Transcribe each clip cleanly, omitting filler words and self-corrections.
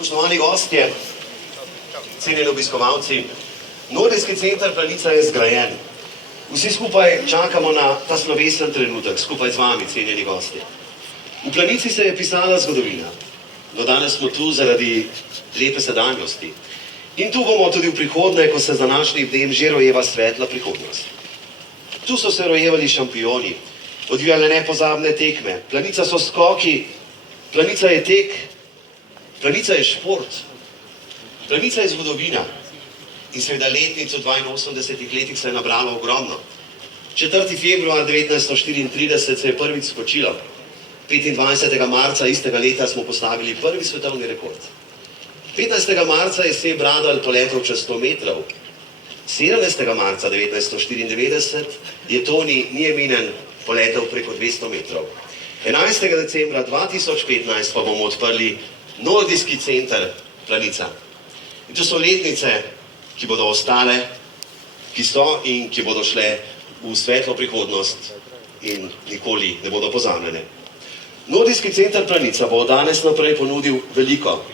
Spoštovani gostje, cenjeni obiskovalci, Nordijski center Planica je zgrajen. Vsi skupaj čakamo na ta slovesen trenutek, skupaj z vami, cenjeni gostje. V Planici se je pisala zgodovina. Do danes smo tu zaradi lepe sedanjosti. In tu bomo tudi v prihodnje, ko se za današnjim dnem že rojeva svetla prihodnost. Tu so se rojevali šampioni, odvijale nepozabne tekme. Planica so skoki, Planica je tek, Planica je šport, Planica je zgodovina. In seveda letnico 82 letih se je nabralo ogromno. 4. februar 1934 se je prvič skočilo. 25. marca istega leta smo postavili prvi svetovni rekord. 15. marca je Seb Radal poletel čez 100 metrov. 17. marca 1994 je Toni Nieminen poletel preko 200 metrov. 11. decembra 2015 pa bomo odprli Nordijski center Planica. In to so letnice, ki bodo ostale, ki so in ki bodo šle v svetlo prihodnost in nikoli ne bodo pozabljene. Nordijski center Planica bo danes naprej ponudil veliko,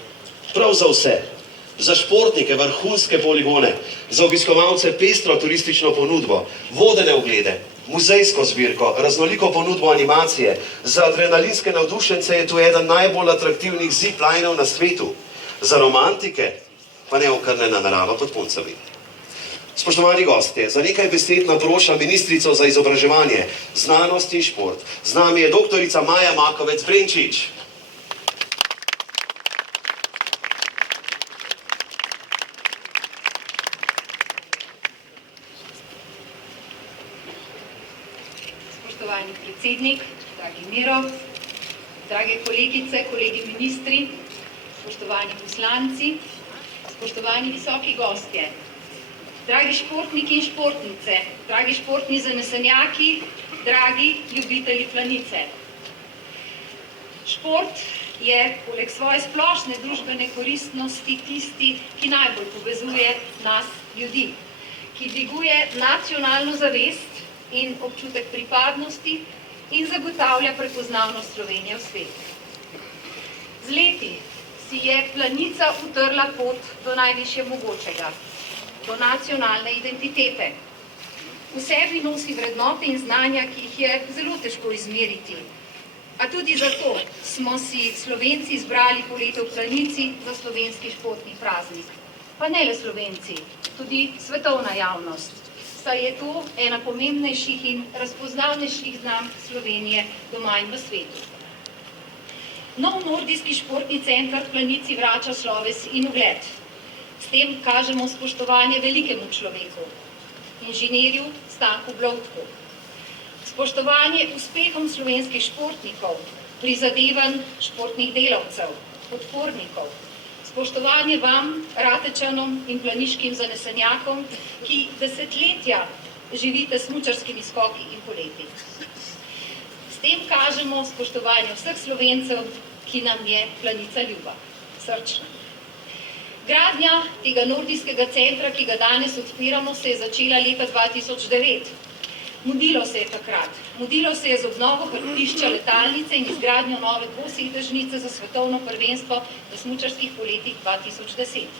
prav za vse, za športnike, vrhunske poligone, za obiskovalce pestro turistično ponudbo, vodene oglede, muzejsko zbirko, raznoliko ponudbo animacije, za adrenalinske navdušence je tu eden najbolj atraktivnih zip-lineov na svetu, za romantike pa neokrnjena narava pod puncami. Spoštovani gostje, za nekaj besed naprošam ministrico za izobraževanje, znanost in šport. Z nami je doktorica Maja Makovec-Brenčič. Spoštovani predsednik, dragi Miro, drage kolegice, kolegi ministri, spoštovani poslanci, spoštovani visoki gostje, dragi športniki in športnice, dragi športni zanesenjaki, dragi ljubitelji Planice. Šport je poleg svoje splošne družbene koristnosti tisti, ki najbolj povezuje nas ljudi, ki dviguje nacionalno zavest in občutek pripadnosti in zagotavlja prepoznavnost Slovenije v svetu. Z leti si je Planica utrla pot do najvišje mogočega, do nacionalne identitete. V sebi nosi vrednote in znanja, ki jih je zelo težko izmeriti. A tudi zato smo si Slovenci izbrali poletje v Planici za slovenski športni praznik. Pa ne le Slovenci, tudi svetovna javnost, saj je to ena pomembnejših in razpoznavnejših znamk Slovenije doma in v svetu. Nov Nordijski športni center v Planici vrača sloves in ugled. S tem kažemo spoštovanje velikemu človeku, inženirju Stanku Blovtku. Spoštovanje uspehom slovenskih športnikov, prizadevanj športnih delavcev, podpornikov. Spoštovanje vam, Ratečanom in planiškim zanesenjakom, ki desetletja živite s smučarskimi skoki in poleti. S tem kažemo spoštovanje vseh Slovencev, ki nam je Planica ljuba. Srčno. Gradnja tega Nordijskega centra, ki ga danes odpiramo, se je začela leta 2009. Mudilo se je takrat. Mudilo se je z obnovo hrbtišča letalnice in izgradnjo nove dvosedežnice za svetovno prvenstvo v smučarskih poletih 2010.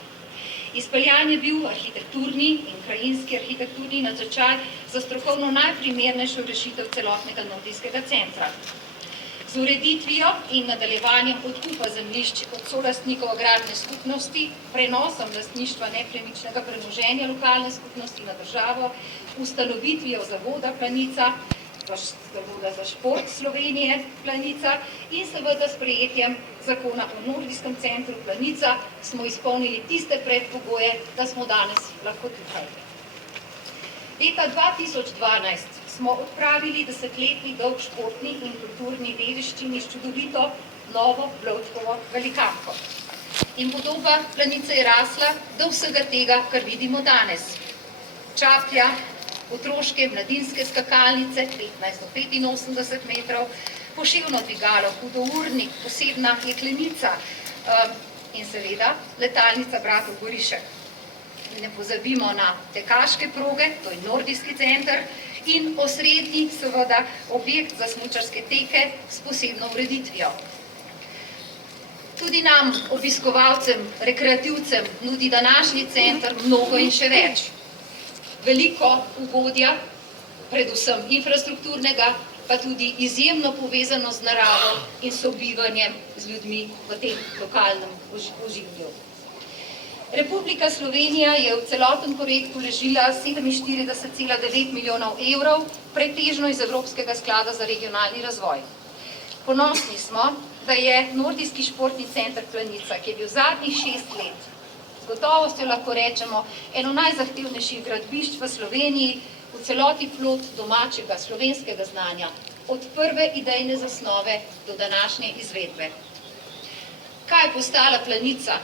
Izpeljan je bil arhitekturni in krajinski arhitekturni natečaj za strokovno najprimernejšo rešitev celotnega Nordijskega centra. Z ureditvijo in nadaljevanjem odkupa zemljišč od solastnikov agrarne skupnosti, prenosom lastništva nepremičnega premoženja lokalne skupnosti na državo, ustanovitvijo zavoda Planica, zavoda za šport Slovenije Planica in seveda sprejetjem zakona o Nordijskem centru Planica smo izpolnili tiste predpogoje, da smo danes lahko tukaj. Leta 2012 smo odpravili desetletni dolg športni in kulturni dediščini s čudovito novo Blovtkovo velikanko. In podoba Planice je rasla do vsega tega, kar vidimo danes. Čaplja, otroške mladinske skakalnice 15 do 85 metrov, poševno dvigalo, hudournik, posebna jeklenica in seveda letalnica bratov Gorišek. Ne pozabimo na tekaške proge, to je Nordijski center, in osrednji, seveda, objekt za smučarske teke s posebno ureditvijo. Tudi nam, obiskovalcem, rekreativcem, nudi današnji center mnogo in še več. Veliko ugodja, predvsem infrastrukturnega, pa tudi izjemno povezano z naravo in sobivanjem z ljudmi v tem lokalnem oživlju. Republika Slovenija je v celoten projekt vložila 47,9 milijonov evrov, pretežno iz Evropskega sklada za regionalni razvoj. Ponosni smo, da je Nordijski športni center Planica, ki je bil zadnjih 6 let, z gotovostjo lahko rečemo, eno najzahtevnejših gradbišč v Sloveniji, v celoti plod domačega slovenskega znanja, od prve idejne zasnove do današnje izvedbe. Kaj je postala Planica?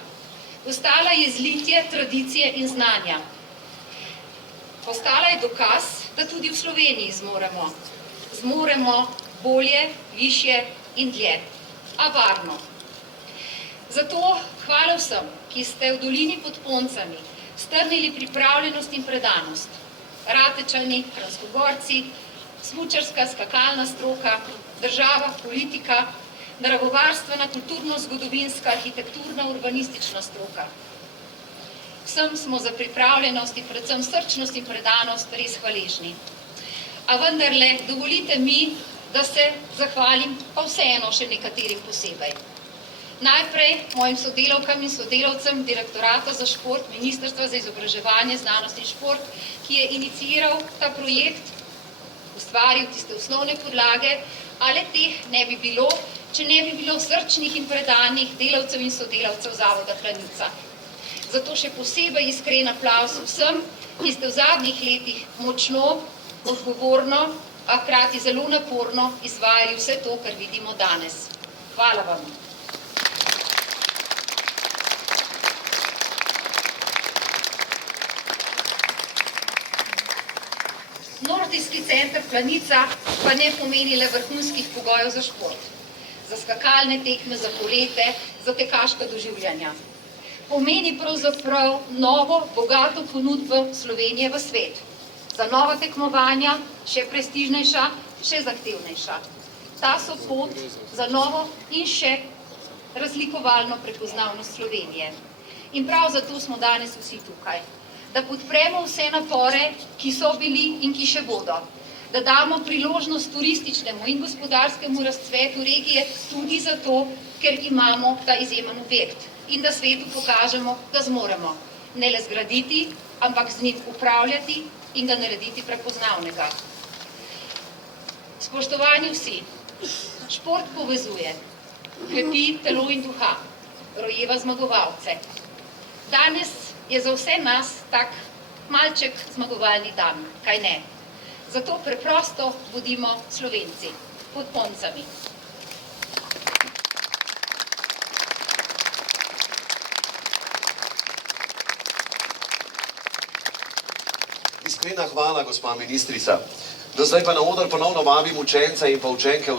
Postala je zlitje tradicije in znanja. Postala je dokaz, da tudi v Sloveniji zmoremo. Zmoremo bolje, višje in dlje, a varno. Zato hvala vsem, ki ste v dolini pod Poncami strnili pripravljenost in predanost. Ratečani, Kranjskogorci, smučarska, skakalna stroka, država, politika, naravovarstvena, kulturno-zgodovinska, arhitekturna, urbanistična stroka. Vsem smo za pripravljenost in predvsem srčnost in predanost res hvaležni. A vendarle, dovolite mi, da se zahvalim pa vseeno še nekaterim posebej. Najprej mojim sodelavkam in sodelavcem Direktorata za šport, Ministrstva za izobraževanje, znanost in šport, ki je iniciiral ta projekt, ustvaril tiste osnovne podlage, ali teh ne bi bilo, če ne bi bilo srčnih in predanih delavcev in sodelavcev Zavoda Planica. Zato še posebej iskren aplavz vsem, ki ste v zadnjih letih močno, odgovorno, a hkrati zelo naporno izvajali vse to, kar vidimo danes. Hvala vam. Nordijski center Planica pa ne pomeni le vrhunskih pogojev za šport, za skakalne tekme, za polete, za tekaška doživljanja. Pomeni pravzaprav novo, bogato ponudbo Slovenije v svet. Za nova tekmovanja, še prestižnejša, še zahtevnejša. Ta so pot za novo in še razlikovalno prepoznavnost Slovenije. In prav zato smo danes vsi tukaj. Da podpremo vse napore, ki so bili in ki še bodo. Da damo priložnost turističnemu in gospodarskemu razcvetu regije tudi zato, ker imamo ta izjemen objekt. In da svetu pokažemo, da zmoremo. Ne le zgraditi, ampak z njim upravljati in ga narediti prepoznavnega. Spoštovani vsi, šport povezuje, krepi telo in duha, rojeva zmagovalce. Danes je za vse nas tak malček zmagovalni dan, kaj ne? Zato preprosto bodimo Slovenci pod Poncami. Iskrena hvala, gospa ministrica. Do zdaj pa na oder ponovno vabim učence in pa učenke